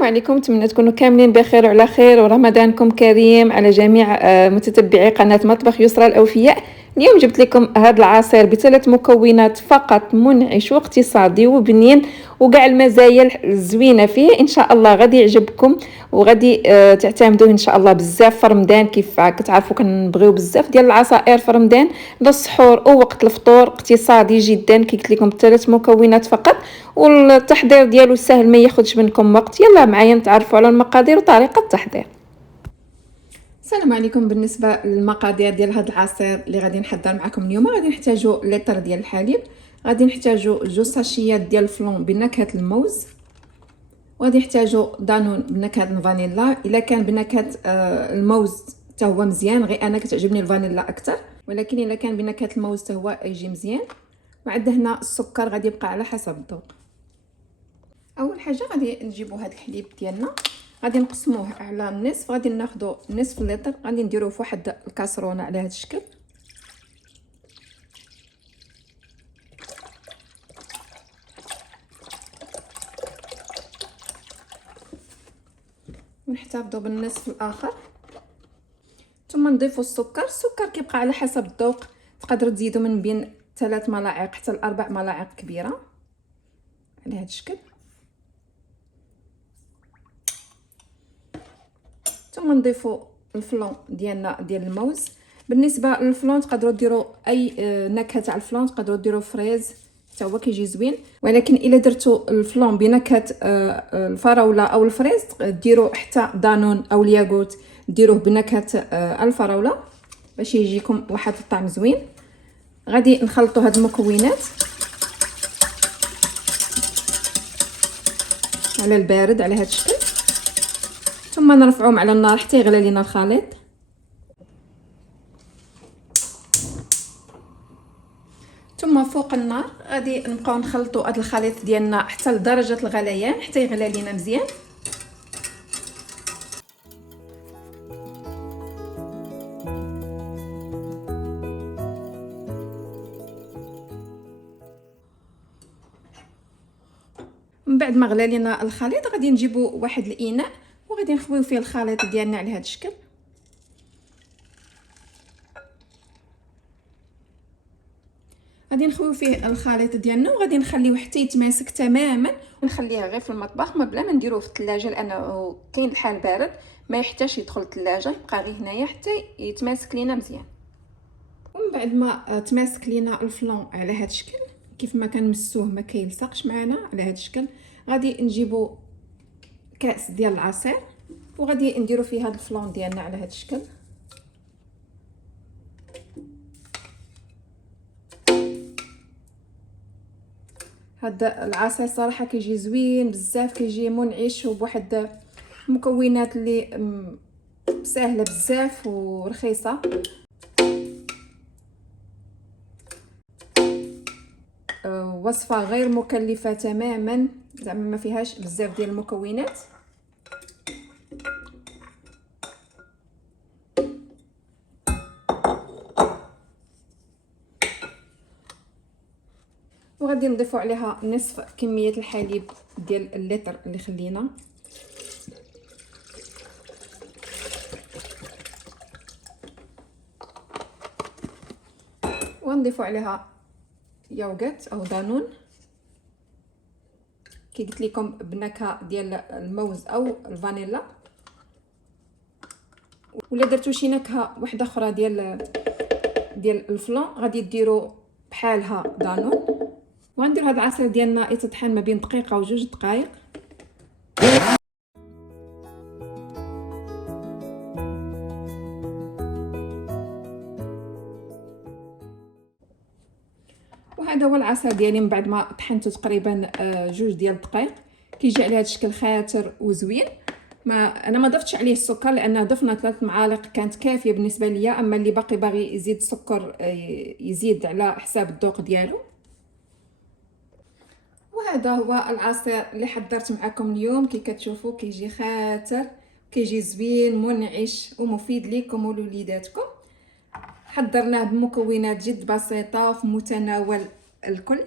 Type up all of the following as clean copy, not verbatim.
السلام عليكم، نتمنى تكونوا كاملين بخير وعلى خير، ورمضانكم كريم على جميع متتبعي قناة مطبخ يسرى الأوفياء. اليوم جبت لكم هذا العصير بثلاث مكونات فقط، منعش واقتصادي وبنين وكاع المزايا الزوينه فيه. ان شاء الله غادي يعجبكم وغادي تعتمدوه ان شاء الله بزاف في رمضان. كيف كتعرفوا كنبغيو بزاف ديال العصائر في رمضان للسحور ووقت الفطور. اقتصادي جدا كي قلت لكم بثلاث مكونات فقط، والتحضير ديالو سهل ما ياخذش منكم وقت. يلا معايا نتعرفوا على المقادير وطريقه التحضير. السلام عليكم. بالنسبه للمقادير ديال هذا العصير اللي غادي نحضر معكم اليوم، غادي نحتاجوا لتر ديال الحليب، غادي نحتاجوا 2 ساشيات ديال الفلون بنكهه الموز، وغادي نحتاجوا دانون بنكهه الفانيلا. الا كان بنكهه الموز حتى هو مزيان، غير انا كتعجبني الفانيلا اكثر، ولكن الا كان بنكهه الموز حتى هو يجي مزيان. وعندنا هنا السكر غادي يبقى على حسب الذوق. اول حاجه غادي نجيبوا هذا الحليب ديالنا، غادي نقسموه على النصف، غادي ناخذوا نصف لتر، غادي نديروه في واحد الكاسرونه على هذا الشكل. ونحتفظوا بالنصف الاخر، ثم نضيفوا السكر كيبقى على حسب الذوق، تقدروا تزيدوا من بين 3 ملاعق حتى ل 4 ملاعق كبيره على هذا الشكل. ثم نضيفوا الفلون ديالنا ديال الموز. بالنسبه للفلون تقدروا ديروا اي نكهه تاع الفلون، تقدروا ديروا فريز حتى هو كيجي زوين، ولكن الا درتوا الفلون بنكهه الفراوله او الفريز ديروا حتى دانون او الياغورت، ديروه بنكهه الفراوله باش يجيكم واحد الطعم زوين. غادي نخلطوا هاد المكونات على البارد على هذا الشكل، ثم نرفعوهم على النار حتى يغلى لينا الخليط. ثم فوق النار غادي نبقاو نخلطوا هذا الخليط ديالنا حتى لدرجه الغليان، حتى يغلى لينا مزيان. من بعد ما غلى لينا الخليط غادي نجيبوا واحد الاناء وغادي نخويو فيه الخليط ديالنا على هذا الشكل. غادي نخويو فيه الخليط ديالنا وغادي نخليوه حتى يتماسك تماما، ونخليه غير في المطبخ ما بلا ما نديروه في الثلاجه، لانه كاين الحال بارد ما يحتاجش يدخل الثلاجه، يبقى غير هنايا حتى يتماسك لينا مزيان. ومن بعد ما تماسك لينا الفلون على هذا الشكل كيف ما كنمسوه ما كيلصقش معنا على هذا الشكل، غادي نجيبوا كاس ديال العصير وغادي نديروا فيه هذا الفلون ديالنا على هذا الشكل. هذا العصير صراحه كيجي زوين بزاف، كيجي منعش وبواحد المكونات اللي سهله بزاف ورخيصه. وصفه غير مكلفه تماما، زعما ما فيهاش بزاف ديال المكونات. وغادي نضيفوا عليها نصف كميه الحليب ديال اللتر اللي خلينا، ونضيفوا عليها يوغurt او دانون كي قلت لكم بنكهه ديال الموز او الفانيلا، ولا درتو شي نكهه واحده اخرى ديال الفلون غادي ديروا بحالها دانون. وغندير هذا العصير ديالنا يتطحن ما بين دقيقه وجوج دقائق. وهذا هو العصير ديالي من بعد ما طحنته تقريبا جوج ديال الدقائق، كيجي على هذا الشكل خاطر وزوين. انا ما ضفتش عليه السكر لان ضفنا 3 معالق كانت كافيه بالنسبه ليا، اما اللي باغي يزيد السكر يزيد على حساب الذوق ديالو. وهذا هو العصير اللي حضرت معكم اليوم. كي كتشوفوا كيجي خاطر، كيجي زوين منعش ومفيد لكم ولوليداتكم. حضرناه بمكونات جد بسيطه وفي متناول الكل.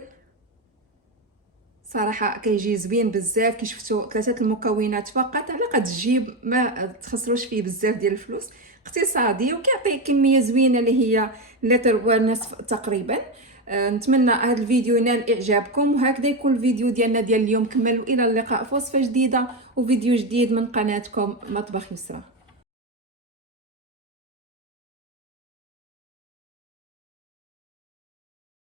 صراحه كيجي زوين بزاف. كي شفتوا 3 المكونات فقط على قد الجيب، ما تخسروش فيه بزاف ديال الفلوس، اقتصادي وكيعطي كميه زوينه اللي هي لتر ونصف تقريبا. نتمنى هذا الفيديو ينال اعجابكم، وهكذا يكون الفيديو ديالنا ديال اليوم كمل، والى اللقاء في وصفه جديده وفيديو جديد من قناتكم مطبخ يسرى.